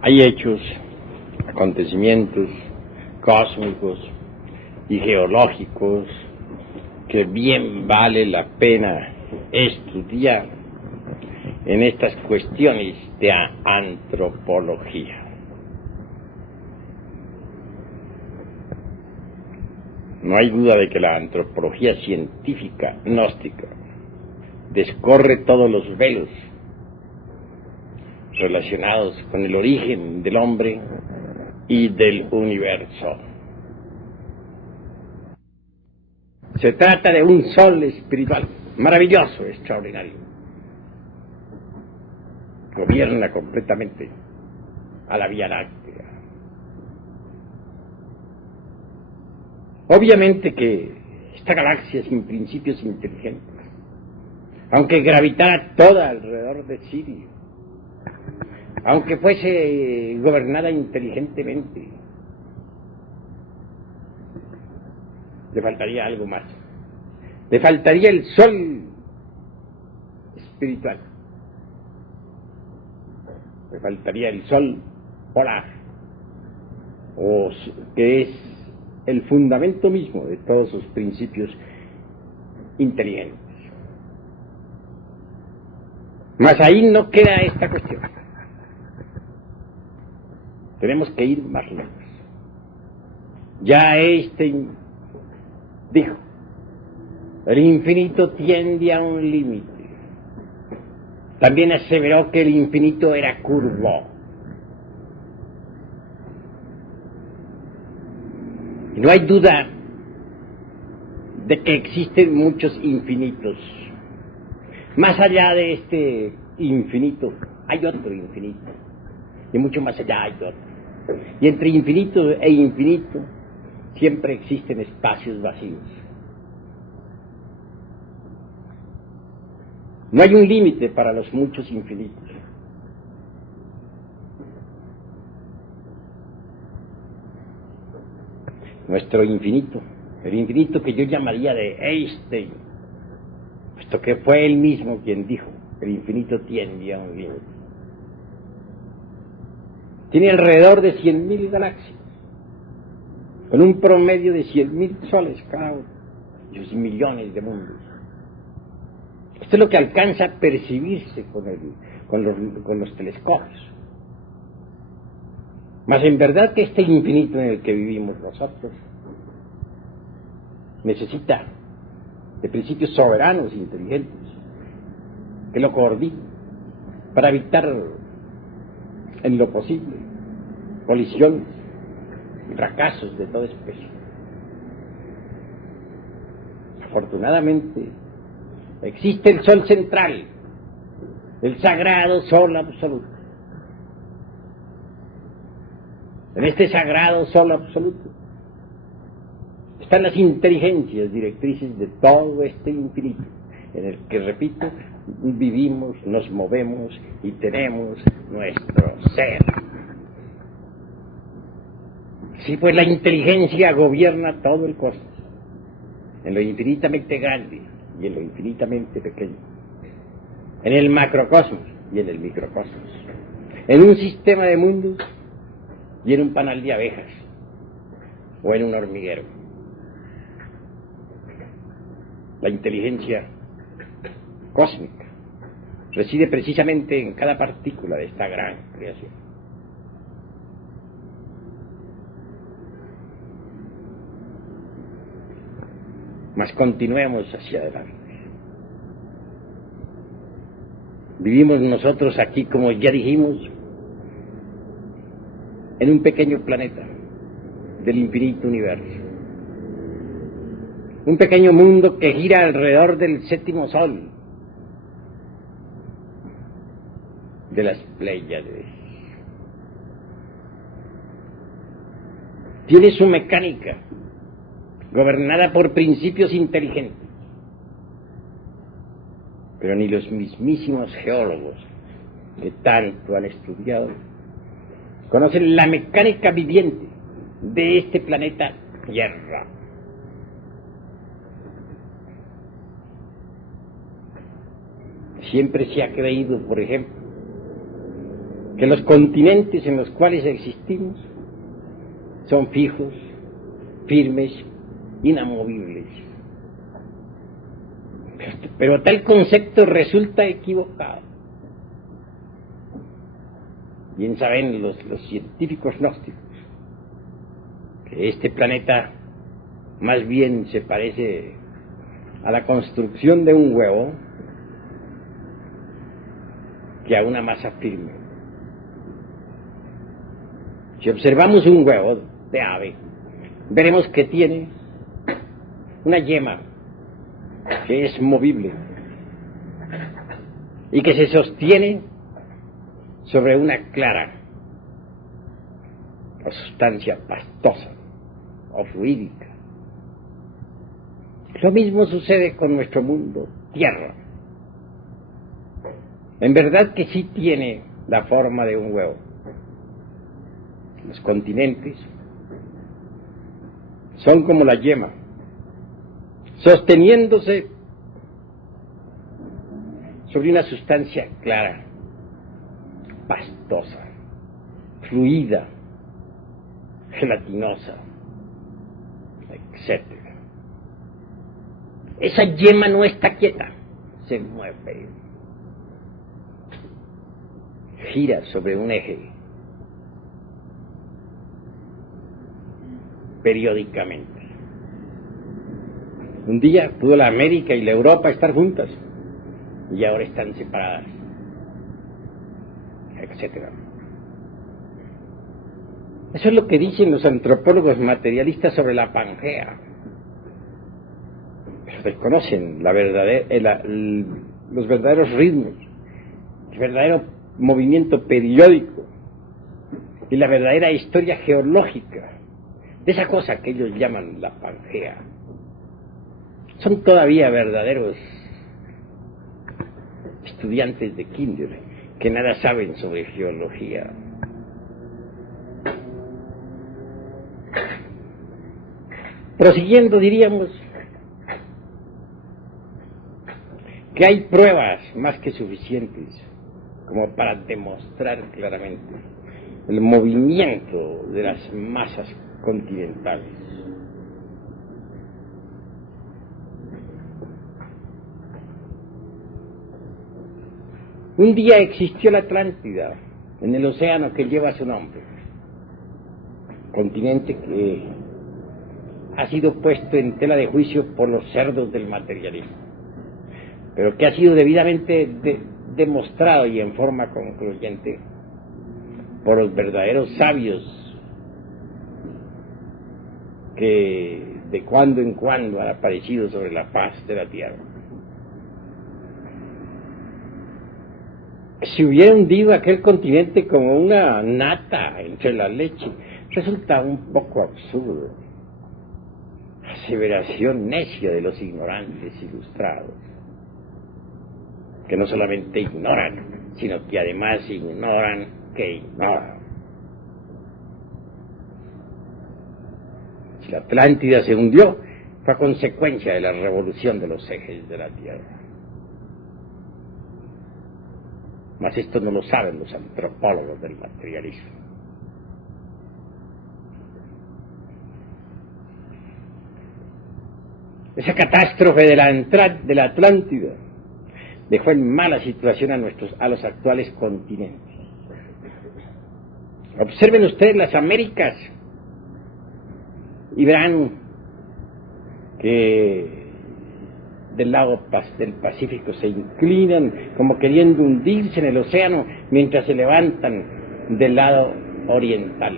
Hay hechos, acontecimientos cósmicos y geológicos que bien vale la pena estudiar en estas cuestiones de antropología. No hay duda de que la antropología científica gnóstica descorre todos los velos relacionados con el origen del hombre y del universo. Se trata de un sol espiritual maravilloso, extraordinario. Gobierna completamente a la Vía Láctea. Obviamente que esta galaxia sin principios inteligentes, aunque gravitara toda alrededor de Sirio, aunque fuese gobernada inteligentemente, le faltaría algo más. Le faltaría el sol espiritual. Le faltaría el sol polar, que es el fundamento mismo de todos sus principios inteligentes. Mas ahí no queda esta cuestión. Tenemos que ir más lejos. Ya Einstein dijo, el infinito tiende a un límite. También aseveró que el infinito era curvo. Y no hay duda de que existen muchos infinitos. Más allá de este infinito hay otro infinito. Y mucho más allá hay otro. Y entre infinito e infinito siempre existen espacios vacíos. No hay un límite para los muchos infinitos. Nuestro infinito, el infinito que yo llamaría de Einstein, puesto que fue él mismo quien dijo, el infinito tiende a un límite. Tiene alrededor de 100.000 galaxias, con un promedio de 100.000 soles cada uno, y sus millones de mundos. Esto es lo que alcanza a percibirse con los telescopios. Mas en verdad que este infinito en el que vivimos nosotros necesita de principios soberanos, inteligentes, que lo coordinen para evitar en lo posible colisiones y fracasos de toda especie. Afortunadamente existe el sol central, el sagrado sol absoluto. En este sagrado sol absoluto están las inteligencias directrices de todo este infinito, en el que, repito, vivimos, nos movemos y tenemos nuestro ser. Sí, pues la inteligencia gobierna todo el cosmos, en lo infinitamente grande y en lo infinitamente pequeño, en el macrocosmos y en el microcosmos, en un sistema de mundos y en un panal de abejas o en un hormiguero. La inteligencia cósmica reside precisamente en cada partícula de esta gran creación. Mas continuemos hacia adelante. Vivimos nosotros aquí, como ya dijimos, en un pequeño planeta del infinito universo. Un pequeño mundo que gira alrededor del séptimo sol de las Pléyades. Tiene su mecánica gobernada por principios inteligentes, pero ni los mismísimos geólogos que tanto han estudiado conocen la mecánica viviente de este planeta Tierra. Siempre se ha creído, por ejemplo, que los continentes en los cuales existimos son fijos, firmes, inamovibles. Pero tal concepto resulta equivocado. Bien saben los científicos gnósticos que este planeta más bien se parece a la construcción de un huevo que a una masa firme. Si observamos un huevo de ave, veremos que tiene una yema que es movible y que se sostiene sobre una clara o sustancia pastosa o fluídica. Lo mismo sucede con nuestro mundo, Tierra. En verdad que sí tiene la forma de un huevo. Los continentes son como la yema, sosteniéndose sobre una sustancia clara, pastosa, fluida, gelatinosa, etc. Esa yema no está quieta, se mueve, gira sobre un eje periódicamente. Un día pudo la América y la Europa estar juntas y ahora están separadas, etc. Eso es lo que dicen los antropólogos materialistas sobre la Pangea. Pero desconocen los verdaderos ritmos, el verdadero movimiento periódico y la verdadera historia geológica de esa cosa que ellos llaman la Pangea. Son todavía verdaderos estudiantes de kinder que nada saben sobre geología. Prosiguiendo, diríamos que hay pruebas más que suficientes como para demostrar claramente el movimiento de las masas continentales. Un día existió la Atlántida en el océano que lleva su nombre, continente que ha sido puesto en tela de juicio por los cerdos del materialismo, pero que ha sido debidamente demostrado y en forma concluyente por los verdaderos sabios que de cuando en cuando han aparecido sobre la faz de la tierra. Si hubiera hundido aquel continente como una nata entre la leche, resulta un poco absurdo. Aseveración necia de los ignorantes ilustrados, que no solamente ignoran, sino que además ignoran que ignoran. Si la Atlántida se hundió, fue a consecuencia de la revolución de los ejes de la Tierra. Mas esto no lo saben los antropólogos del materialismo. Esa catástrofe de la Atlántida dejó en mala situación a los actuales continentes. Observen ustedes las Américas y verán que del lado del Pacífico se inclinan como queriendo hundirse en el océano mientras se levantan del lado oriental.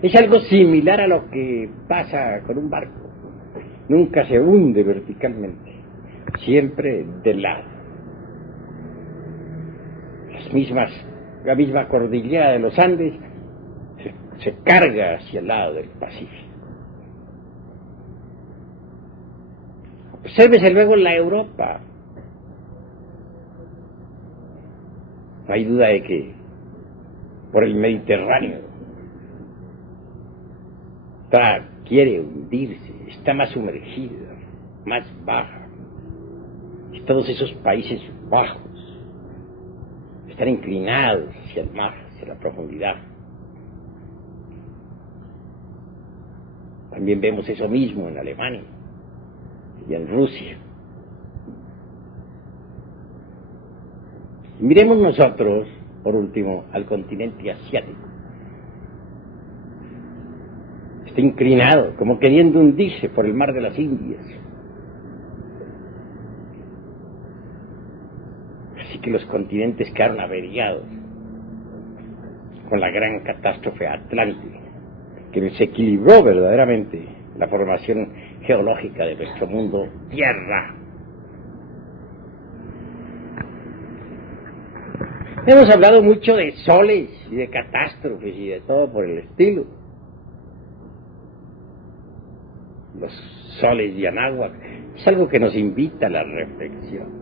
Es algo similar a lo que pasa con un barco. Nunca se hunde verticalmente, siempre del lado. La misma cordillera de los Andes se carga hacia el lado del Pacífico. Obsérvese luego la Europa. No hay duda de que por el Mediterráneo quiere hundirse, está más sumergida, más baja. Y todos esos países bajos están inclinados hacia el mar, hacia la profundidad. También vemos eso mismo en Alemania y en Rusia. Miremos nosotros, por último, al continente asiático. Está inclinado, como queriendo hundirse por el mar de las Indias. Así que los continentes quedaron averiados con la gran catástrofe atlántica, que desequilibró verdaderamente la formación geológica de nuestro mundo tierra. Hemos hablado mucho de soles y de catástrofes y de todo por el estilo. Los soles de Anáhuac es algo que nos invita a la reflexión.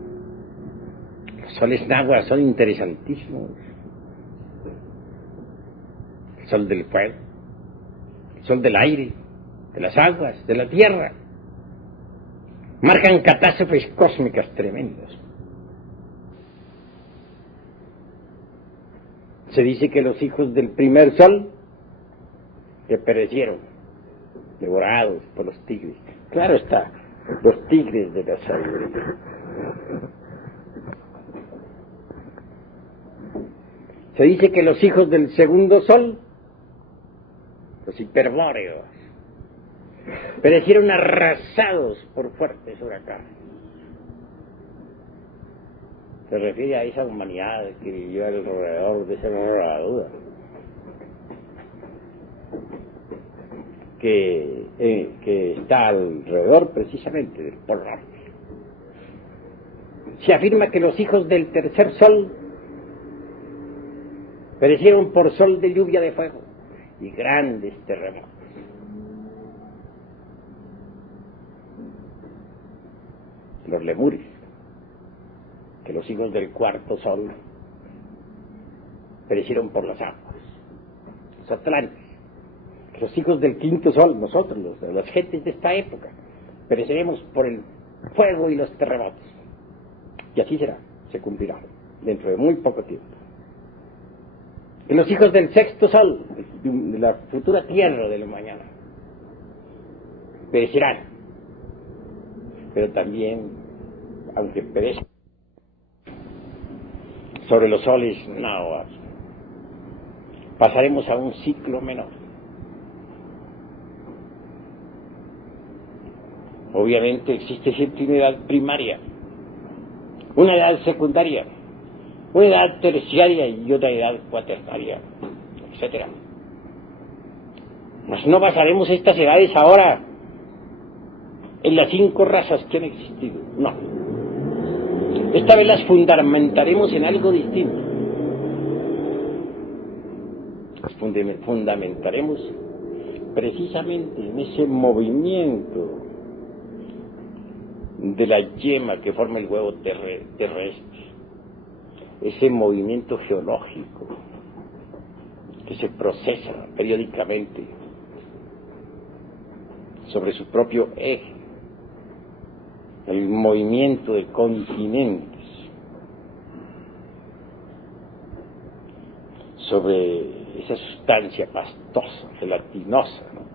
Los soles náhuatl son interesantísimos. El sol del fuego, el sol del aire, de las aguas, de la tierra. Marcan catástrofes cósmicas tremendas. Se dice que los hijos del primer sol que perecieron, devorados por los tigres. Claro está, los tigres de la sabiduría. Se dice que los hijos del segundo sol, los hiperbóreos, perecieron arrasados por fuertes huracanes. Se refiere a esa humanidad que vivió alrededor de esa herradura, que está alrededor precisamente del Polo Norte. Se afirma que los hijos del tercer sol perecieron por sol de lluvia de fuego y grandes terremotos. Los lemures, que los hijos del cuarto sol perecieron por las aguas. Los atlantes, que los hijos del quinto sol, nosotros, las gentes de esta época, pereceremos por el fuego y los terremotos. Y así será, se cumplirá, dentro de muy poco tiempo. Y los hijos del sexto sol, de la futura tierra del mañana, perecerán. Pero también, aunque perezcan, sobre los soles náhuatl, pasaremos a un ciclo menor. Obviamente existe siempre una edad primaria, una edad secundaria, una edad terciaria y otra edad cuaternaria, etc. Mas no basaremos estas edades ahora en las 5 razas que han existido, no. Esta vez las fundamentaremos en algo distinto. Las fundamentaremos precisamente en ese movimiento de la yema que forma el huevo terrestre, ese movimiento geológico que se procesa periódicamente sobre su propio eje, el movimiento de continentes sobre esa sustancia pastosa, gelatinosa, ¿no?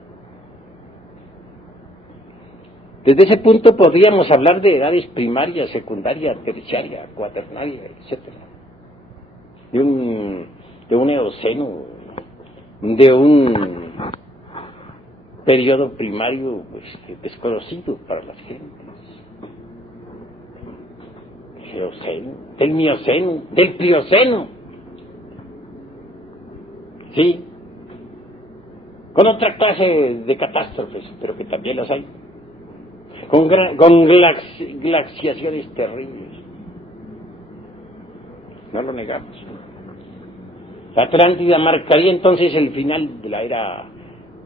Desde ese punto podríamos hablar de edades primaria, secundaria, terciaria, cuaternaria, etc. De un eoceno, de un periodo primario desconocido para las gentes. Eoceno, del Mioceno, del Plioceno. Sí, con otra clase de catástrofes, pero que también las hay. Con glaciaciones terribles. No lo negamos. La Atlántida marcaría entonces el final de la era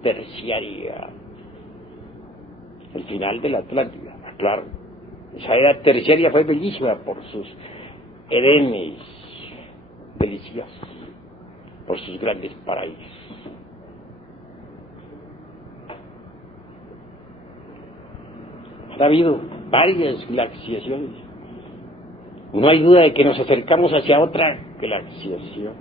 terciaria. El final de la Atlántida, claro. Esa era terciaria fue bellísima por sus edenes deliciosos, por sus grandes paraísos. Ha habido varias glaciaciones. No hay duda de que nos acercamos hacia otra glaciación.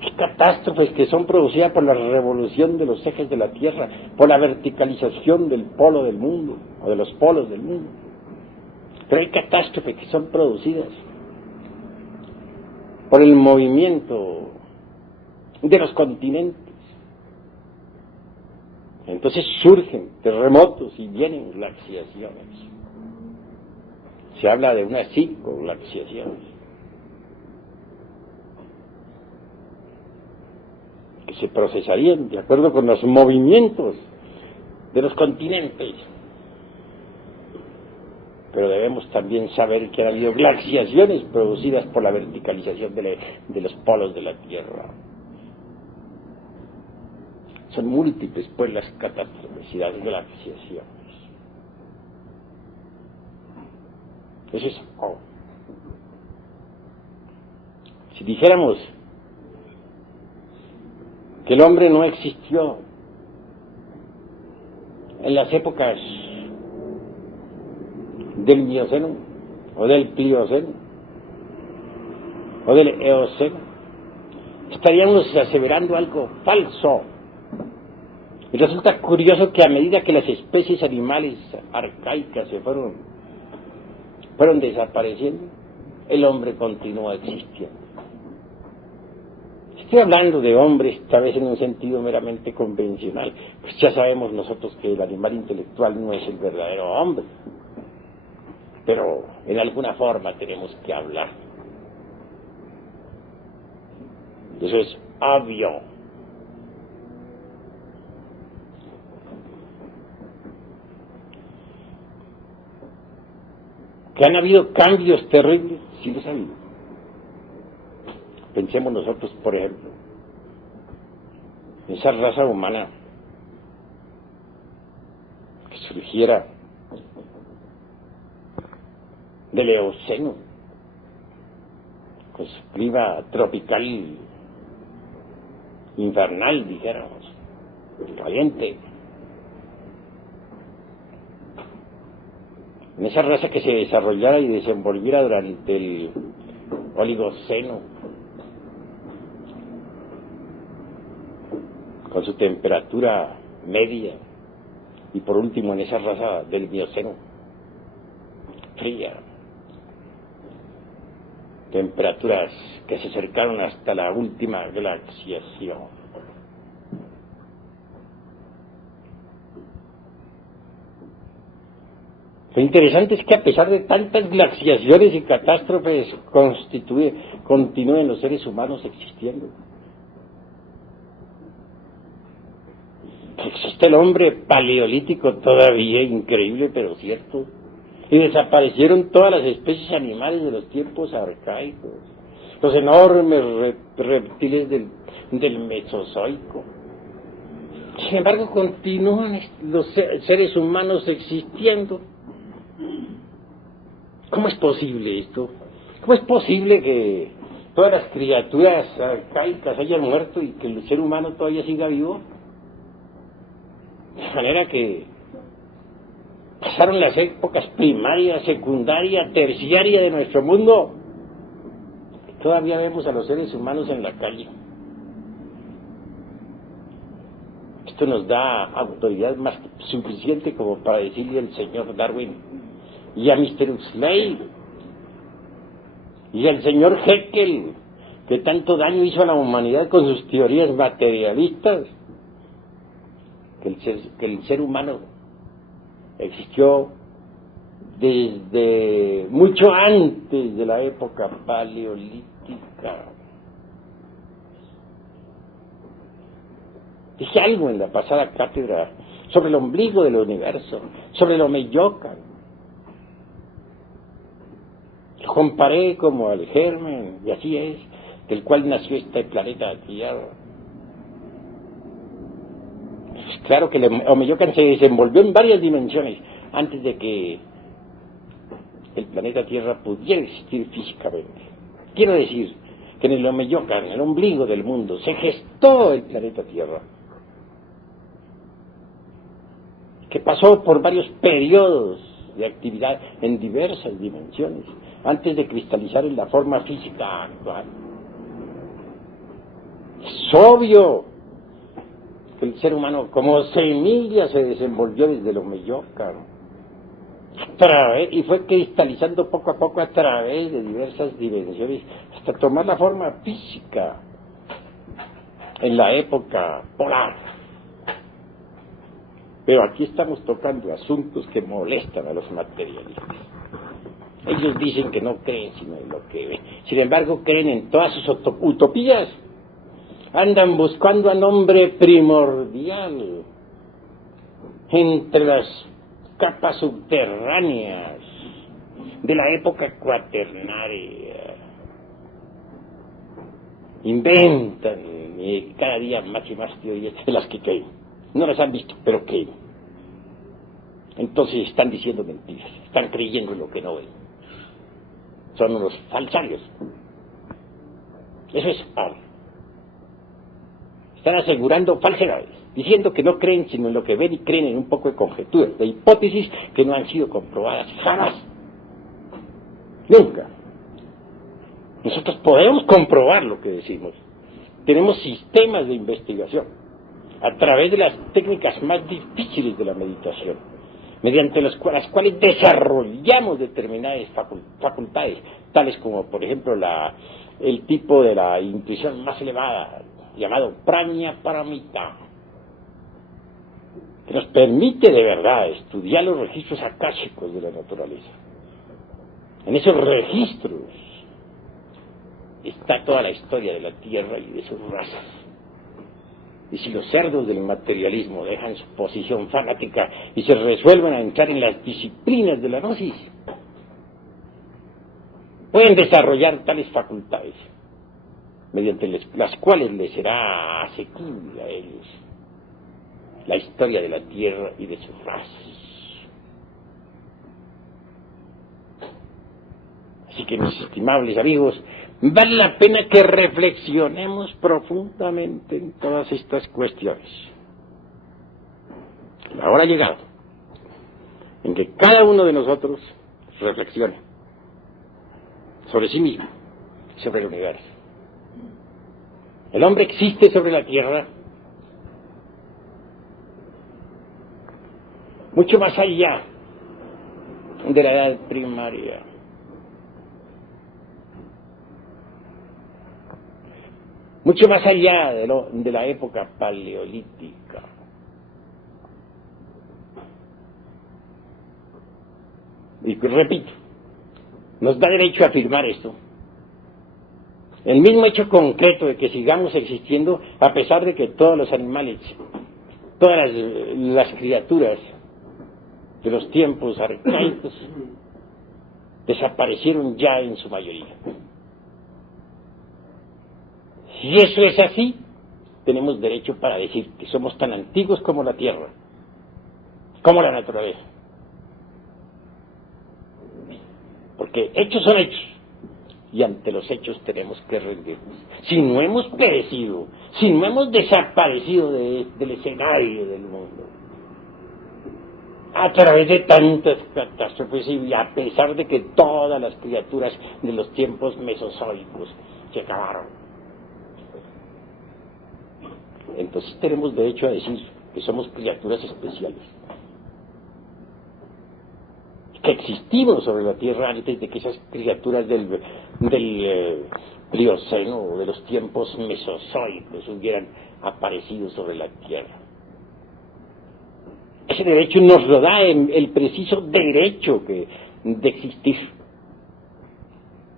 ¿Qué catástrofes que son producidas por la revolución de los ejes de la Tierra, por la verticalización del polo del mundo, o de los polos del mundo? Pero hay catástrofes que son producidas por el movimiento de los continentes. Entonces surgen terremotos y vienen glaciaciones. Se habla de unas 5 glaciaciones que se procesarían de acuerdo con los movimientos de los continentes. Pero debemos también saber que ha habido glaciaciones producidas por la verticalización de los polos de la Tierra. Son múltiples, pues, las catástrofes y las glaciaciones. Eso es O. Si dijéramos que el hombre no existió en las épocas del Mioceno, o del Plioceno, o del Eoceno, estaríamos aseverando algo falso. Y resulta curioso que a medida que las especies animales arcaicas se fueron desapareciendo, el hombre continúa existiendo. Estoy hablando de hombre, esta vez en un sentido meramente convencional, pues ya sabemos nosotros que el animal intelectual no es el verdadero hombre, pero en alguna forma tenemos que hablar. Eso es obvio. Que han habido cambios terribles, sí los ha habido. Pensemos nosotros, por ejemplo, en esa raza humana que surgiera del Eoceno, con su clima tropical, invernal, dijéramos, caliente. En esa raza que se desarrollara y desenvolviera durante el Oligoceno, con su temperatura media, y por último en esa raza del Mioceno, fría, temperaturas que se acercaron hasta la última glaciación. Lo interesante es que a pesar de tantas glaciaciones y catástrofes continúen los seres humanos existiendo. Existe el hombre paleolítico todavía, increíble pero cierto, y desaparecieron todas las especies animales de los tiempos arcaicos, los enormes reptiles del Mesozoico. Sin embargo, continúan los seres humanos existiendo. ¿Cómo es posible esto? ¿Cómo es posible que todas las criaturas arcaicas hayan muerto y que el ser humano todavía siga vivo? De manera que pasaron las épocas primaria, secundaria, terciaria de nuestro mundo. Todavía vemos a los seres humanos en la calle. Esto nos da autoridad más suficiente como para decirle al señor Darwin y a Mr. Huxley y al señor Haeckel, que tanto daño hizo a la humanidad con sus teorías materialistas, que el ser humano existió desde mucho antes de la época paleolítica. Dije algo en la pasada cátedra sobre el ombligo del universo, sobre el Omeyocan. Lo comparé como al germen, y así es, del cual nació este planeta Tierra. Pues claro que el Omeyocan se desenvolvió en varias dimensiones antes de que el planeta Tierra pudiera existir físicamente. Quiero decir que en el Omeyocan, el ombligo del mundo, se gestó el planeta Tierra, que pasó por varios periodos de actividad en diversas dimensiones, antes de cristalizar en la forma física actual. Es obvio que el ser humano como semilla se desenvolvió desde lo Meyoca, y fue cristalizando poco a poco a través de diversas dimensiones hasta tomar la forma física en la época polar. Pero aquí estamos tocando asuntos que molestan a los materialistas. Ellos dicen que no creen sino en lo que ven. Sin embargo, creen en todas sus utopías. Andan buscando al hombre primordial entre las capas subterráneas de la época cuaternaria. Inventan y cada día más y más teorías de las que creen. No las han visto, pero creen. Entonces están diciendo mentiras, están creyendo en lo que no ven. Son unos falsarios. Eso es arte. Están asegurando falsedades, diciendo que no creen sino en lo que ven y creen en un poco de conjeturas, de hipótesis que no han sido comprobadas jamás. Nunca. Nosotros podemos comprobar lo que decimos. Tenemos sistemas de investigación a través de las técnicas más difíciles de la meditación, mediante las cuales desarrollamos determinadas facultades, tales como, por ejemplo, el tipo de la intuición más elevada, llamado Prajna Paramita, que nos permite de verdad estudiar los registros akáshicos de la naturaleza. En esos registros está toda la historia de la Tierra y de sus razas. Y si los cerdos del materialismo dejan su posición fanática y se resuelven a entrar en las disciplinas de la gnosis, pueden desarrollar tales facultades, mediante las cuales les será asequible a ellos la historia de la Tierra y de sus razas. Así que, mis estimables amigos, vale la pena que reflexionemos profundamente en todas estas cuestiones. La hora ha llegado en que cada uno de nosotros reflexione sobre sí mismo, sobre el universo. El hombre existe sobre la Tierra mucho más allá de la edad primaria. Mucho más allá de la época paleolítica. Y repito, nos da derecho a afirmar esto. El mismo hecho concreto de que sigamos existiendo a pesar de que todos los animales, todas las criaturas de los tiempos arcaicos desaparecieron ya en su mayoría. Si eso es así, tenemos derecho para decir que somos tan antiguos como la Tierra, como la naturaleza. Porque hechos son hechos, y ante los hechos tenemos que rendirnos. Si no hemos perecido, si no hemos desaparecido del escenario del mundo, a través de tantas catástrofes y a pesar de que todas las criaturas de los tiempos mesozoicos se acabaron, entonces tenemos derecho a decir que somos criaturas especiales, que existimos sobre la Tierra antes de que esas criaturas del Plioceno o de los tiempos mesozoicos hubieran aparecido sobre la Tierra. Ese derecho nos lo da el preciso derecho de existir.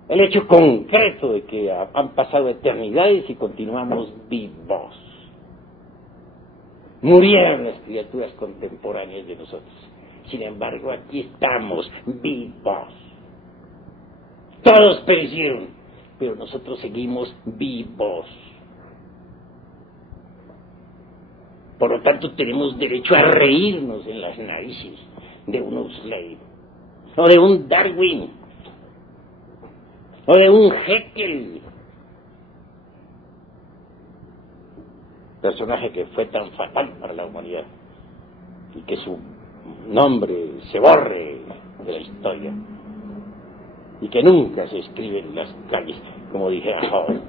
El hecho concreto de que han pasado eternidades y continuamos vivos. Murieron las criaturas contemporáneas de nosotros. Sin embargo, aquí estamos vivos. Todos perecieron, pero nosotros seguimos vivos. Por lo tanto, tenemos derecho a reírnos en las narices de un Huxley, o de un Darwin, o de un Haeckel, personaje que fue tan fatal para la humanidad, y que su nombre se borre de la historia. y que nunca se escribe en las calles, como dijera Hall.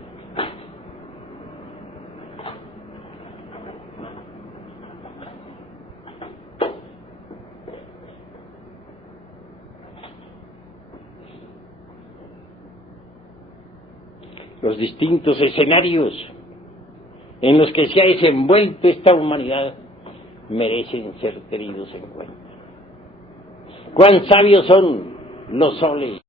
Los distintos escenarios en los que se ha desenvuelto esta humanidad merecen ser tenidos en cuenta. Cuán sabios son los soles